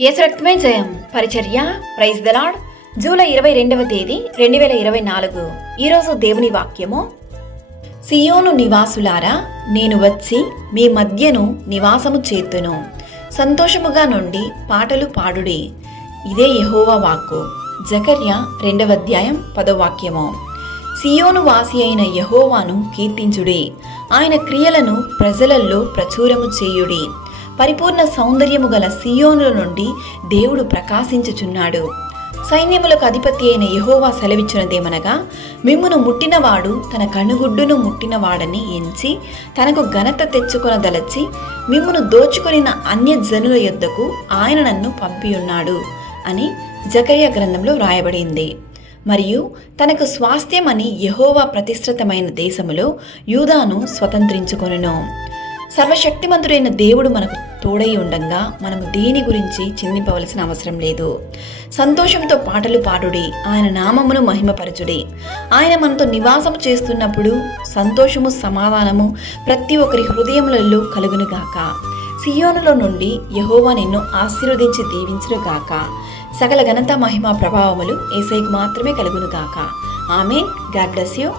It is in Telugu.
యేసు రక్తమే జయం పరిచర్య ప్రైజ్ ద లార్డ్. జూలై 22వ తేదీ 2024. ఈరోజు దేవుని వాక్యము. సియోను నివాసులారా, నేను వచ్చి మీ మధ్యను నివాసము చేతును. సంతోషముగా నుండి పాటలు పాడుడి. ఇదే యెహోవా వాక్కు. జకర్య 2వ అధ్యాయం 10వ వాక్యము. సియోను వాసి అయిన యెహోవాను కీర్తించుడి. ఆయన క్రియలను ప్రజలలో ప్రచురము చేయుడి. పరిపూర్ణ సౌందర్యము గల సియోనుల నుండి దేవుడు ప్రకాశించుచున్నాడు. సైన్యములకు అధిపతి అయిన యెహోవా సెలవిచ్చినదేమనగా, మిమ్మును ముట్టినవాడు తన కనుగుడ్డును ముట్టినవాడని ఎంచి తనకు ఘనత తెచ్చుకొనదలచి మిమ్మును దోచుకొనిన అన్యజనుల యొద్దకు ఆయన నన్ను పంపియున్నాడు అని జకర్య గ్రంథంలో వ్రాయబడింది. మరియు తనకు స్వాస్థ్యమని యెహోవా ప్రతిష్ఠితమైన దేశములో యూదాను స్వతంత్రించుకొనెను. సర్వశక్తిమంతుడైన దేవుడు మనకు తోడై ఉండంగా మనము దేని గురించి చింతింపవలసిన అవసరం లేదు. సంతోషంతో పాటలు పాడుడి, ఆయన నామమును మహిమపరచుడి. ఆయన మనతో నివాసము చేస్తున్నప్పుడు సంతోషము సమాధానము ప్రతి ఒక్కరి హృదయములలో కలుగునుగాక. సియోనులో నుండి యెహోవా నిన్ను ఆశీర్వదించి దీవించునుగాక. సకల ఘనత మహిమ ప్రభావములు యేసయ్యకు మాత్రమే కలుగునుగాక. ఆమేన్. God bless you.